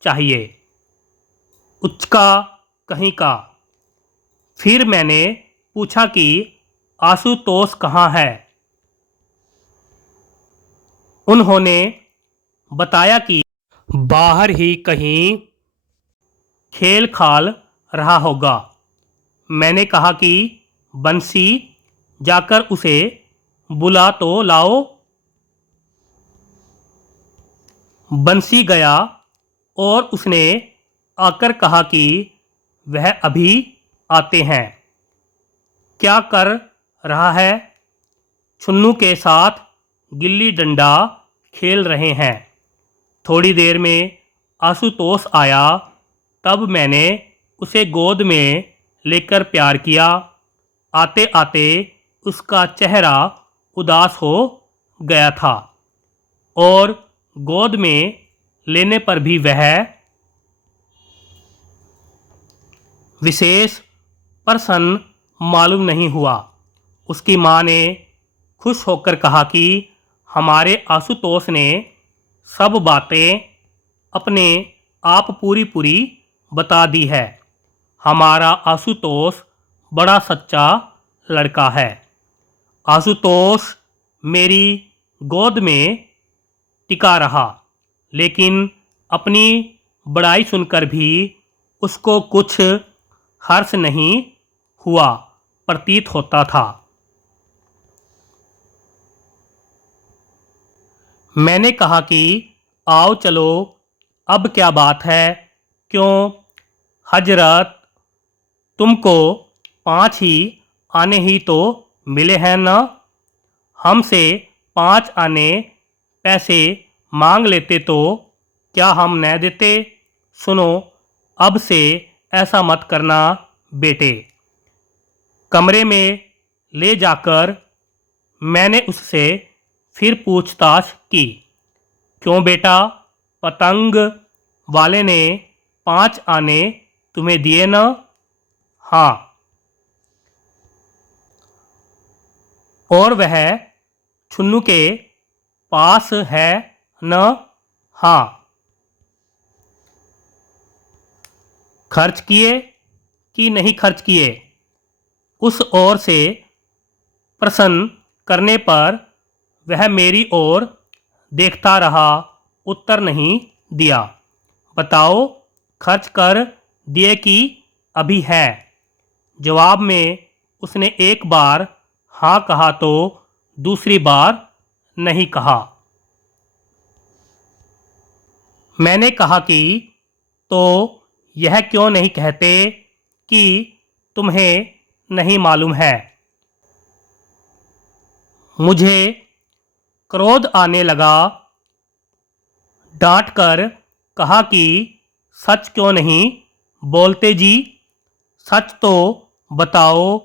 चाहिए। उचका कहीं का। फिर मैंने पूछा कि आशुतोष कहाँ है। उन्होंने बताया कि बाहर ही कहीं खेल खाल रहा होगा। मैंने कहा कि बंसी, जाकर उसे बुला तो लाओ। बंसी गया और उसने आकर कहा कि वह अभी आते हैं। क्या कर रहा है? छुन्नू के साथ गिल्ली डंडा खेल रहे हैं। थोड़ी देर में आशुतोष आया, तब मैंने उसे गोद में लेकर प्यार किया। आते आते उसका चेहरा उदास हो गया था और गोद में लेने पर भी वह विशेष प्रसन्न मालूम नहीं हुआ। उसकी माँ ने खुश होकर कहा कि हमारे आशुतोष ने सब बातें अपने आप पूरी पूरी बता दी है। हमारा आशुतोष बड़ा सच्चा लड़का है। आशुतोष मेरी गोद में टिका रहा, लेकिन अपनी बड़ाई सुनकर भी उसको कुछ हर्ष नहीं हुआ प्रतीत होता था। मैंने कहा कि आओ चलो, अब क्या बात है? क्यों हजरत, तुमको 5 ही आने ही तो मिले हैं ना? हमसे 5 आने पैसे मांग लेते तो क्या हम न देते? सुनो, अब से ऐसा मत करना बेटे। कमरे में ले जाकर मैंने उससे फिर पूछताछ की। क्यों बेटा, पतंग वाले ने 5 आने तुम्हें दिए ना? हाँ। और वह छुन्नू के पास है न? हाँ। खर्च किए कि नहीं खर्च किए? उस ओर से प्रश्न करने पर वह मेरी ओर देखता रहा, उत्तर नहीं दिया। बताओ, खर्च कर दिए कि अभी है? जवाब में उसने एक बार हाँ कहा तो दूसरी बार नहीं कहा। मैंने कहा कि तो यह क्यों नहीं कहते कि तुम्हें नहीं मालूम है? मुझे क्रोध आने लगा। डांट कर कहा कि सच क्यों नहीं बोलते जी? सच तो बताओ,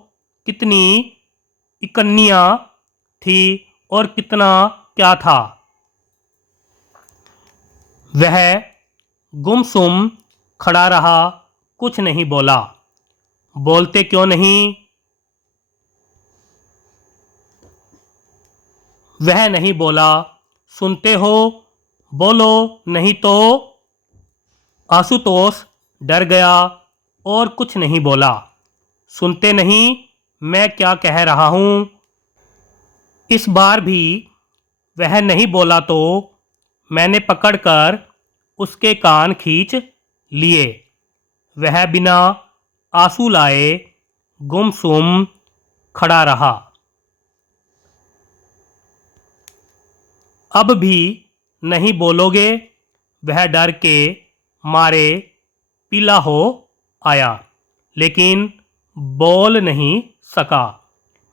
कितनी इकन्नियाँ थी और कितना क्या था? वह गुमसुम खड़ा रहा, कुछ नहीं बोला। बोलते क्यों नहीं? वह नहीं बोला। सुनते हो, बोलो नहीं तो। आशुतोष डर गया और कुछ नहीं बोला। सुनते नहीं, मैं क्या कह रहा हूँ? इस बार भी वह नहीं बोला तो मैंने पकड़कर उसके कान खींच लिए। वह बिना आंसू लाए गुमसुम खड़ा रहा। अब भी नहीं बोलोगे? वह डर के मारे पीला हो आया, लेकिन बोल नहीं सका।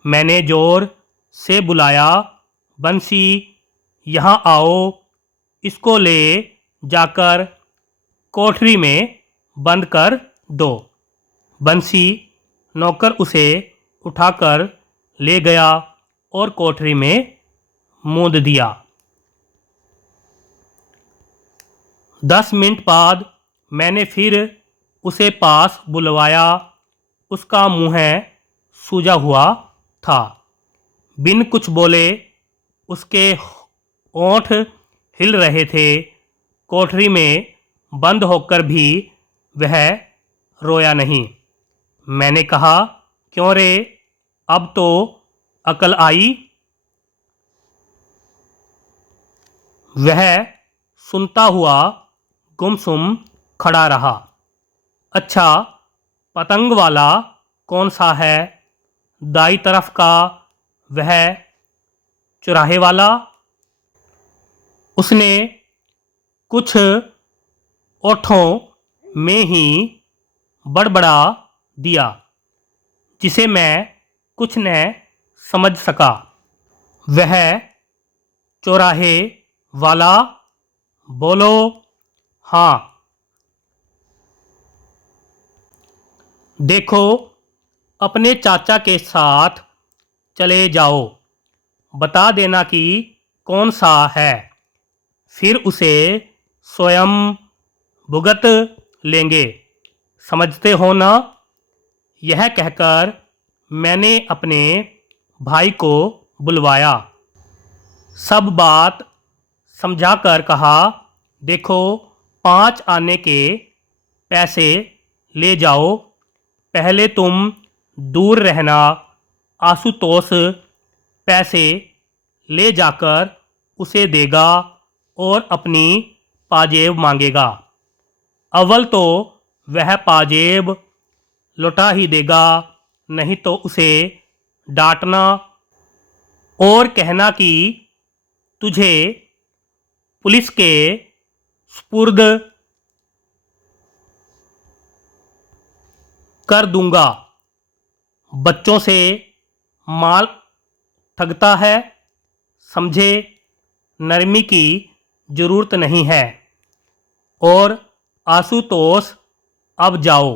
मैंने जोर से बुलाया, बंसी यहाँ आओ, इसको ले जाकर कोठरी में बंद कर दो। बंसी नौकर उसे उठाकर ले गया और कोठरी में मूंद दिया। 10 मिनट बाद मैंने फिर उसे पास बुलवाया। उसका मुँह सूजा हुआ था। बिन कुछ बोले उसके होंठ हिल रहे थे। कोठरी में बंद होकर भी वह रोया नहीं। मैंने कहा, क्यों रे, अब तो अकल आई? वह सुनता हुआ गुमसुम खड़ा रहा। अच्छा, पतंग वाला कौन सा है? दाई तरफ का, वह चुराहे वाला? उसने कुछ ओठों में ही बड़बड़ा दिया, जिसे मैं कुछ न समझ सका। वह चौराहे वाला? बोलो। हाँ। देखो, अपने चाचा के साथ चले जाओ, बता देना कि कौन सा है, फिर उसे स्वयं भुगत लेंगे, समझते हो ना? यह कहकर मैंने अपने भाई को बुलवाया। सब बात समझाकर कहा, देखो, 5 आने के पैसे ले जाओ, पहले तुम दूर रहना। आशुतोष पैसे ले जाकर उसे देगा और अपनी पाजेब मांगेगा। अव्वल तो वह पाजेब लौटा ही देगा, नहीं तो उसे डांटना और कहना कि तुझे पुलिस के सुपुर्द कर दूंगा। बच्चों से माल ठगता है, समझे? नरमी की ज़रूरत नहीं है। और आशुतोष, अब जाओ,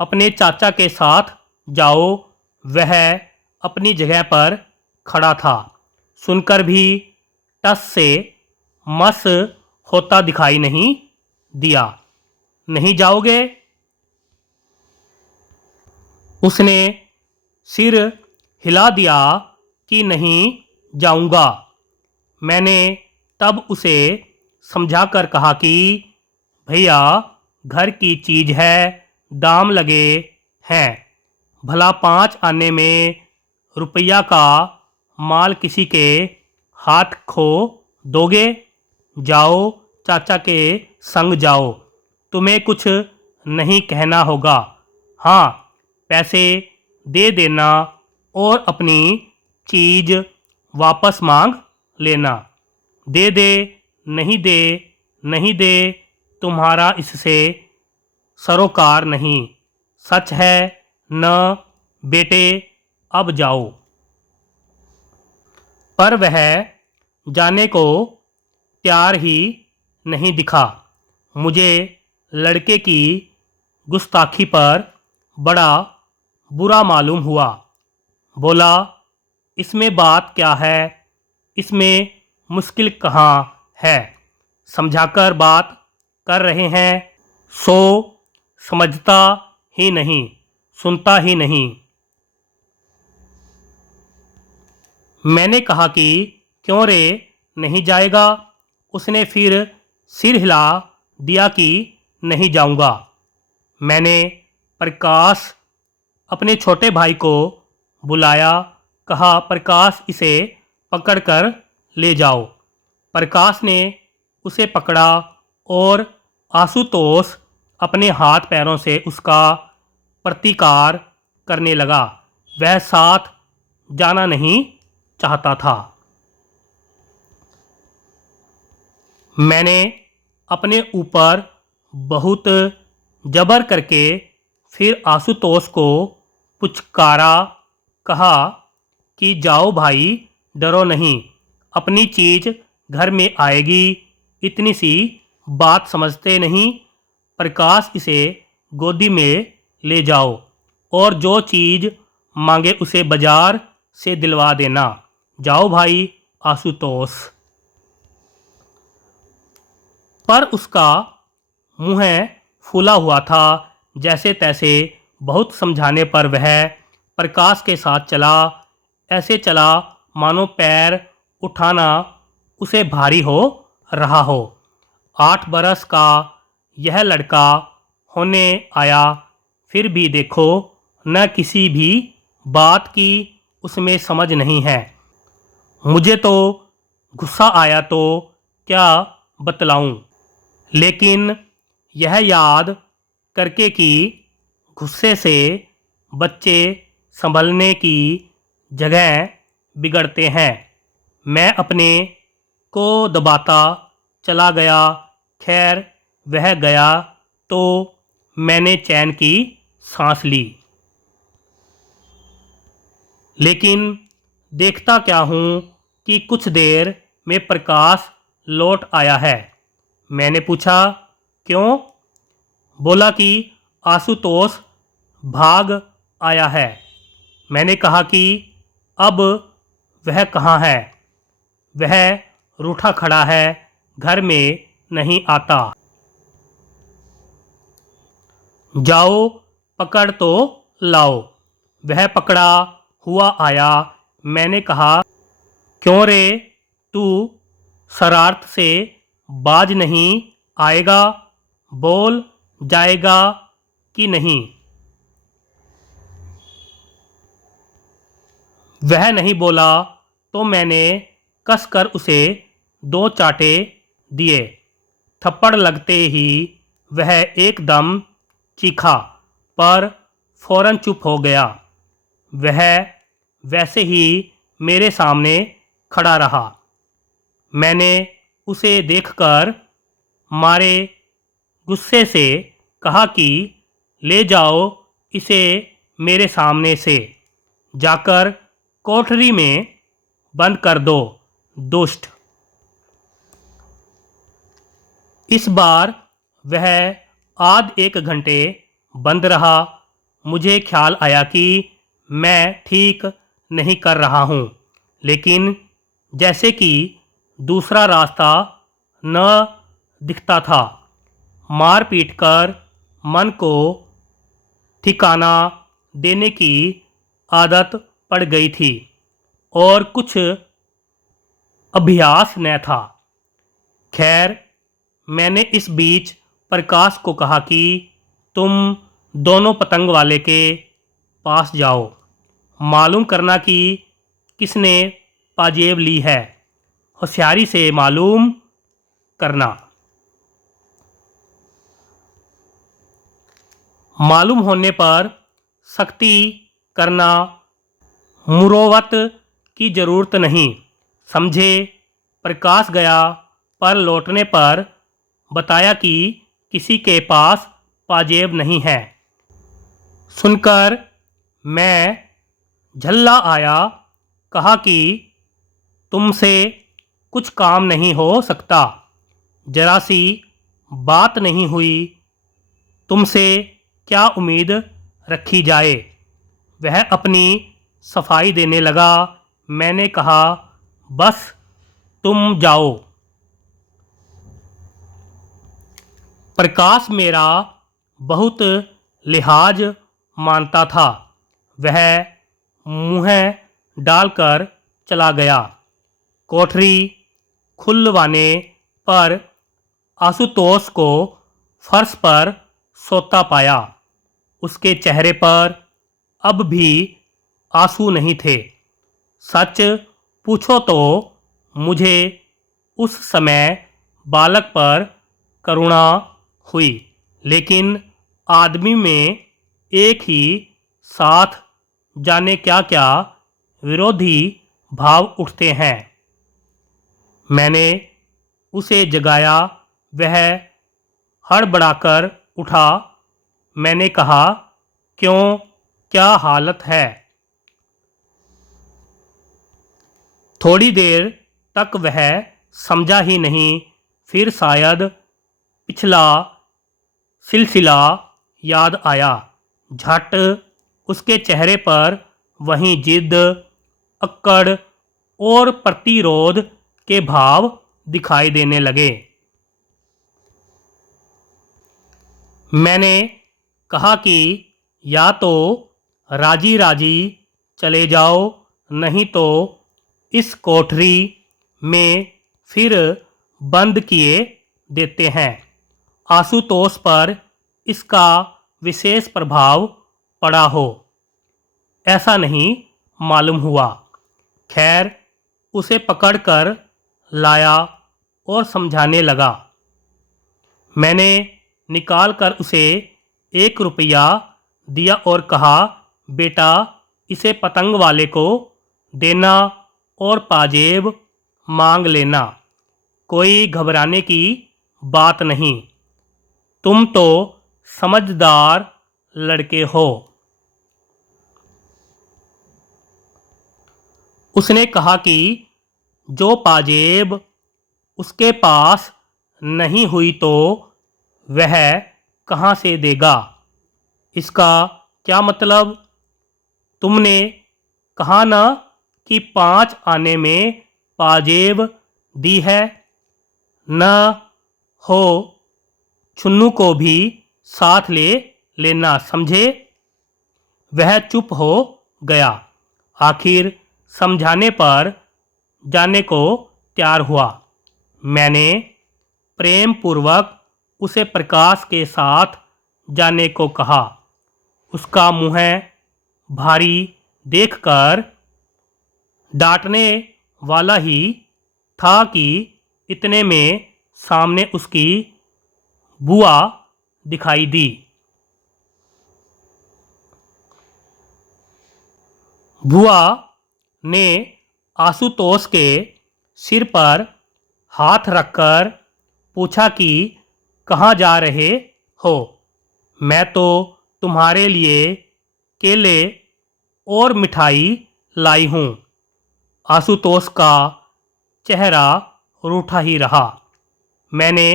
अपने चाचा के साथ जाओ। वह अपनी जगह पर खड़ा था, सुनकर भी टस से मस होता दिखाई नहीं दिया। नहीं जाओगे? उसने सिर हिला दिया कि नहीं जाऊंगा। मैंने तब उसे समझाकर कहा कि भैया, घर की चीज़ है, दाम लगे हैं, भला 5 आने में रुपया का माल किसी के हाथ खो दोगे? जाओ, चाचा के संग जाओ, तुम्हें कुछ नहीं कहना होगा। हाँ, पैसे दे देना और अपनी चीज़ वापस मांग लेना। दे दे, नहीं दे, नहीं दे, तुम्हारा इससे सरोकार नहीं। सच है न बेटे? अब जाओ। पर वह जाने को तैयार ही नहीं दिखा। मुझे लड़के की गुस्ताखी पर बड़ा बुरा मालूम हुआ। बोला, इसमें बात क्या है? इसमें मुश्किल कहाँ है? समझाकर बात कर रहे हैं, सो समझता ही नहीं, सुनता ही नहीं। मैंने कहा कि क्यों रे, नहीं जाएगा? उसने फिर सिर हिला दिया कि नहीं जाऊंगा। मैंने प्रकाश, अपने छोटे भाई को बुलाया, कहा, प्रकाश, इसे पकड़कर ले जाओ। प्रकाश ने उसे पकड़ा और आशुतोष अपने हाथ पैरों से उसका प्रतिकार करने लगा। वह साथ जाना नहीं चाहता था। मैंने अपने ऊपर बहुत जबर करके फिर आशुतोष को पुचकारा, कहा कि जाओ भाई, डरो नहीं, अपनी चीज़ घर में आएगी, इतनी सी बात समझते नहीं? प्रकाश, इसे गोदी में ले जाओ और जो चीज़ मांगे उसे बाजार से दिलवा देना। जाओ भाई आशुतोष। पर उसका मुंह फूला हुआ था। जैसे तैसे बहुत समझाने पर वह प्रकाश के साथ चला। ऐसे चला मानो पैर उठाना उसे भारी हो रहा हो। 8 बरस का यह लड़का होने आया, फिर भी देखो न किसी भी बात की उसमें समझ नहीं है। मुझे तो गुस्सा आया तो क्या बतलाऊं, लेकिन यह याद करके कि गुस्से से बच्चे संभलने की जगह बिगड़ते हैं, मैं अपने को दबाता चला गया। खैर वह गया तो मैंने चैन की सांस ली। लेकिन देखता क्या हूँ कि कुछ देर में प्रकाश लौट आया है। मैंने पूछा, क्यों? बोला कि आशुतोष भाग आया है। मैंने कहा कि अब वह कहाँ है? वह रूठा खड़ा है, घर में नहीं आता। जाओ पकड़ तो लाओ। वह पकड़ा हुआ आया। मैंने कहा, क्यों रे, तू शरारत से बाज नहीं आएगा? बोल जाएगा कि नहीं? वह नहीं बोला तो मैंने कसकर उसे 2 चाटे दिए। थप्पड़ लगते ही वह एकदम चीखा, पर फौरन चुप हो गया। वह वैसे ही मेरे सामने खड़ा रहा। मैंने उसे देखकर मारे गुस्से से कहा कि ले जाओ इसे मेरे सामने से, जाकर कोठरी में बंद कर दो, दुष्ट। इस बार वह आध 1 घंटे बंद रहा। मुझे ख्याल आया कि मैं ठीक नहीं कर रहा हूँ, लेकिन जैसे कि दूसरा रास्ता न दिखता था। मार पीट कर मन को ठिकाना देने की आदत पड़ गई थी और कुछ अभ्यास न था। खैर मैंने इस बीच प्रकाश को कहा कि तुम दोनों पतंग वाले के पास जाओ, मालूम करना कि किसने पाजेब ली है। होशियारी से मालूम करना। मालूम होने पर सख्ती करना। मुरोवत की जरूरत नहीं, समझे। प्रकाश गया, पर लौटने पर बताया कि किसी के पास पाजेब नहीं है। सुनकर मैं झल्ला आया। कहा कि तुमसे कुछ काम नहीं हो सकता। जरा सी बात नहीं हुई, तुमसे क्या उम्मीद रखी जाए? वह अपनी सफाई देने लगा। मैंने कहा, बस तुम जाओ। प्रकाश मेरा बहुत लिहाज मानता था। वह मुँह डालकर चला गया। कोठरी खुलवाने पर आशुतोष को फर्श पर सोता पाया। उसके चेहरे पर अब भी आंसू नहीं थे। सच पूछो तो मुझे उस समय बालक पर करुणा हुई, लेकिन आदमी में एक ही साथ जाने क्या क्या विरोधी भाव उठते हैं। मैंने उसे जगाया। वह हड़बड़ाकर उठा। मैंने कहा, क्यों, क्या हालत है? थोड़ी देर तक वह समझा ही नहीं। फिर शायद पिछला सिलसिला याद आया। झट उसके चेहरे पर वहीं जिद, अक्कड़ और प्रतिरोध के भाव दिखाई देने लगे। मैंने कहा कि या तो राजी राजी चले जाओ, नहीं तो इस कोठरी में फिर बंद किए देते हैं। आशुतोष पर इसका विशेष प्रभाव पड़ा हो, ऐसा नहीं मालूम हुआ। खैर, उसे पकड़कर लाया और समझाने लगा। मैंने निकाल कर उसे 1 रुपया दिया और कहा, बेटा, इसे पतंग वाले को देना और पाजेब मांग लेना। कोई घबराने की बात नहीं, तुम तो समझदार लड़के हो। उसने कहा कि जो पाजेब उसके पास नहीं हुई तो वह कहाँ से देगा? इसका क्या मतलब? तुमने कहा ना कि 5 आने में पाजेब दी है। न हो छुन्नू को भी साथ ले लेना, समझे? वह चुप हो गया। आखिर समझाने पर जाने को तैयार हुआ। मैंने प्रेम पूर्वक उसे प्रकाश के साथ जाने को कहा। उसका मुँह भारी देखकर डांटने वाला ही था कि इतने में सामने उसकी बुआ दिखाई दी। बुआ ने आशुतोष के सिर पर हाथ रखकर पूछा कि कहाँ जा रहे हो? मैं तो तुम्हारे लिए केले और मिठाई लाई हूँ। आशुतोष का चेहरा रूठा ही रहा। मैंने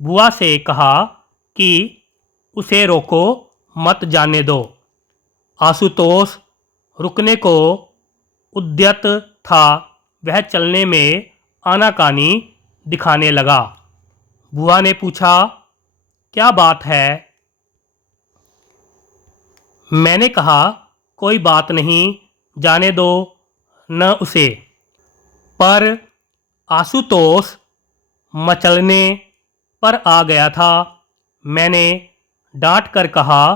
बुआ से कहा कि उसे रोको मत, जाने दो। आशुतोष रुकने को उद्यत था। वह चलने में आनाकानी दिखाने लगा। बुआ ने पूछा, क्या बात है? मैंने कहा, कोई बात नहीं, जाने दो न उसे। पर आशुतोष मचलने पर आ गया था। मैंने डांट कर कहा,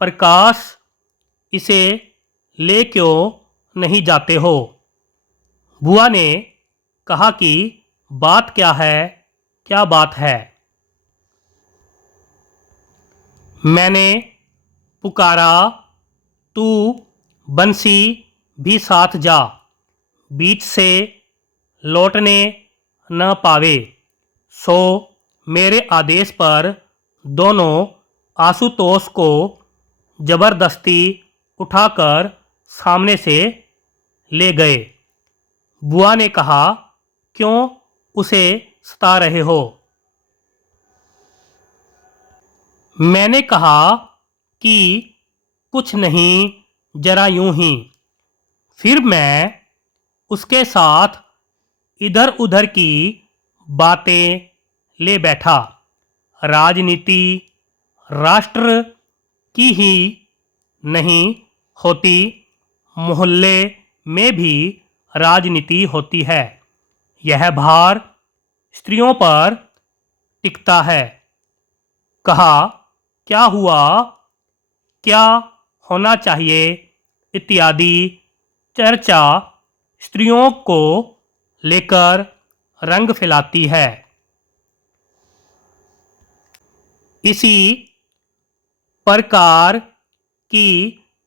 प्रकाश, इसे ले क्यों नहीं जाते हो? बुआ ने कहा कि बात क्या है? क्या बात है? मैंने पुकारा, तू बंसी भी साथ जा, बीच से लौटने न पावे। सो मेरे आदेश पर दोनों आशुतोष को जबरदस्ती उठाकर सामने से ले गए। बुआ ने कहा, क्यों उसे सता रहे हो? मैंने कहा कि कुछ नहीं, जरा यूं ही। फिर मैं उसके साथ इधर उधर की बातें ले बैठा। राजनीति राष्ट्र की ही नहीं होती, मोहल्ले में भी राजनीति होती है। यह भार स्त्रियों पर टिकता है। कहा, क्या हुआ? क्या होना चाहिए? इत्यादि चर्चा स्त्रियों को लेकर रंग फैलाती है। इसी प्रकार की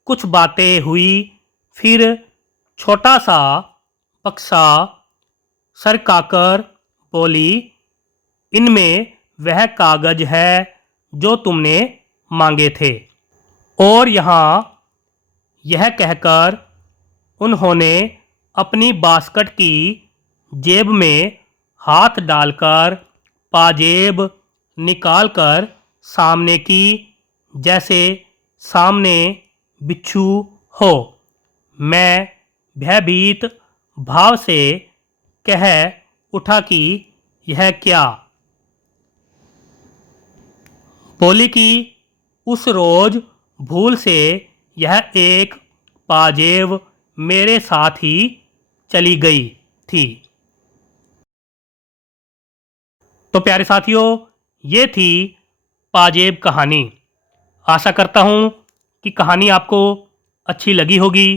कुछ बातें हुई। फिर छोटा सा बक्सा सरकाकर बोली, इनमें वह कागज है जो तुमने मांगे थे। और यहाँ यह कहकर उन्होंने अपनी बास्केट की जेब में हाथ डालकर पाजेब निकालकर सामने की, जैसे सामने बिच्छू हो। मैं भयभीत भाव से कह उठा कि यह क्या? बोली कि उस रोज भूल से यह एक पाजेब मेरे साथ ही चली गई थी। तो प्यारे साथियों, ये थी पाजेब कहानी। आशा करता हूँ कि कहानी आपको अच्छी लगी होगी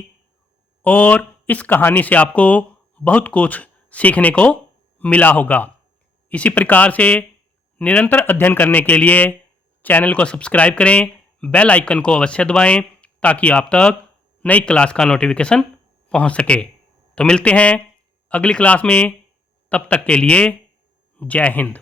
और इस कहानी से आपको बहुत कुछ सीखने को मिला होगा। इसी प्रकार से निरंतर अध्ययन करने के लिए चैनल को सब्सक्राइब करें, बेल आइकन को अवश्य दबाएं ताकि आप तक नई क्लास का नोटिफिकेशन पहुंच सके। तो मिलते हैं अगली क्लास में, तब तक के लिए जय हिंद।